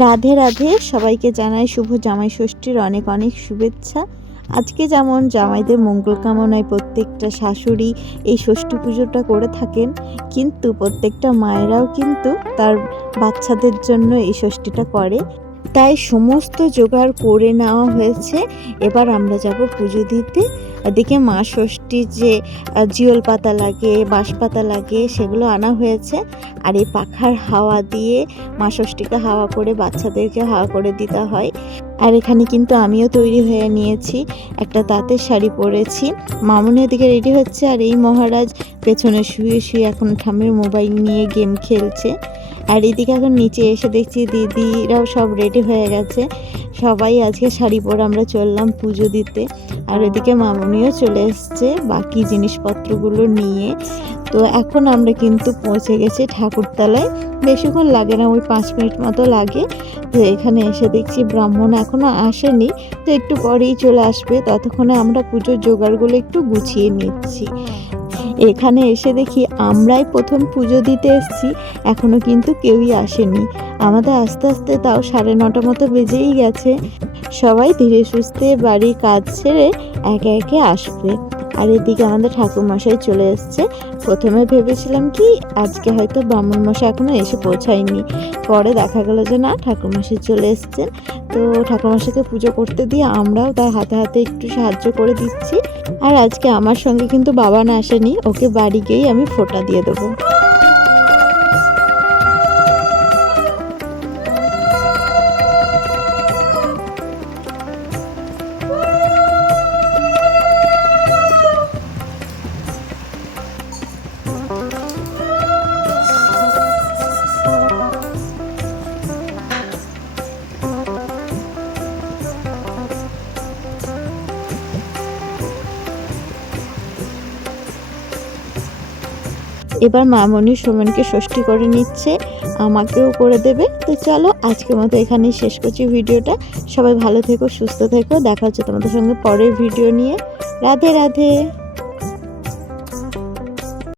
রাধে রাধে, সবাইকে জানাই শুভ জামাই ষষ্ঠীর অনেক অনেক শুভেচ্ছা। আজকে যেমন জামাইদের মঙ্গল কামনায় প্রত্যেকটা শাশুড়ি এই ষষ্ঠী পুজোটা করে থাকেন, কিন্তু প্রত্যেকটা মায়েরাও কিন্তু তার বাচ্চাদের জন্য এই ষষ্ঠীটা করে। তাই সমস্ত জোগাড় করে নেওয়া হয়েছে। এবার আমরা যাব পুজো দিতে। এদিকে মা ষষ্ঠীর যে জিওল পাতা লাগে, বাঁশ পাতা লাগে, সেগুলো আনা হয়েছে। আর এই পাখার হাওয়া দিয়ে মা ষষ্ঠীকে হাওয়া করে বাচ্চাদেরকে হাওয়া করে দিতে হয়। আর এখানে কিন্তু আমিও তৈরি হয়ে নিয়েছি, একটা তাঁতের শাড়ি পরেছি। মামুনি ওদিকে রেডি হচ্ছে, আর এই মহারাজ পেছনে শুয়ে শুয়ে এখন ঠাম্মির মোবাইল নিয়ে গেম খেলছে। আর এদিকে এখন নিচে এসে দেখছি দিদিরাও সব রেডি হয়ে গেছে। সবাই আজকে শাড়ি পরে আমরা চললাম পুজো দিতে। আর এদিকে মামুনিও চলে এসছে বাকি জিনিসপত্রগুলো নিয়ে। তো এখন আমরা কিন্তু পৌঁছে গেছি ঠাকুরতলায়। বেশিক্ষণ লাগে না, ওই 5 মিনিট মতো লাগে। তো এখানে এসে দেখছি ব্রাহ্মণ এখনও আসেনি, তো একটু পরেই চলে আসবে। ততক্ষণে আমরা পুজোর জোগাড়গুলো একটু গুছিয়ে নিচ্ছি। এখানে এসে দেখি আমরাই প্রথম পুজো দিতে এসেছি, এখনও কিন্তু কেউই আসেনি। আমাদের আস্তে আস্তে তাও 9:30 মতো বেজেই গেছে। সবাই ধীরে সুস্থে বাড়ির কাজ ছেড়ে একে একে আসবে। আর এদিকে আমাদের ঠাকুরমশাই চলে এসছে। প্রথমে ভেবেছিলাম কি আজকে হয়তো ব্রাহ্মণ মশাই এখনও এসে পৌঁছায়নি, পরে দেখা গেল যে না, ঠাকুরমশাই চলে এসছেন। তো ঠাকুরমশাইকে পুজো করতে দিয়ে আমরাও তার হাতে হাতে একটু সাহায্য করে দিচ্ছি। আর আজকে আমার সঙ্গে কিন্তু বাবা না আসেনি, ওকে বাড়ি গিয়েই আমি ফোঁটা দিয়ে দেবো। এবার মামনি সুমনকে ষষ্ঠী করে নিচ্ছে, আমাকেও করে দেবে। তো চলো আজকের মতো এখানেই শেষ করছি ভিডিওটা। সবাই ভালো থেকো, সুস্থ থেকো, দেখা হচ্ছে তোমাদের সঙ্গে পরের ভিডিও নিয়ে। রাধে রাধে।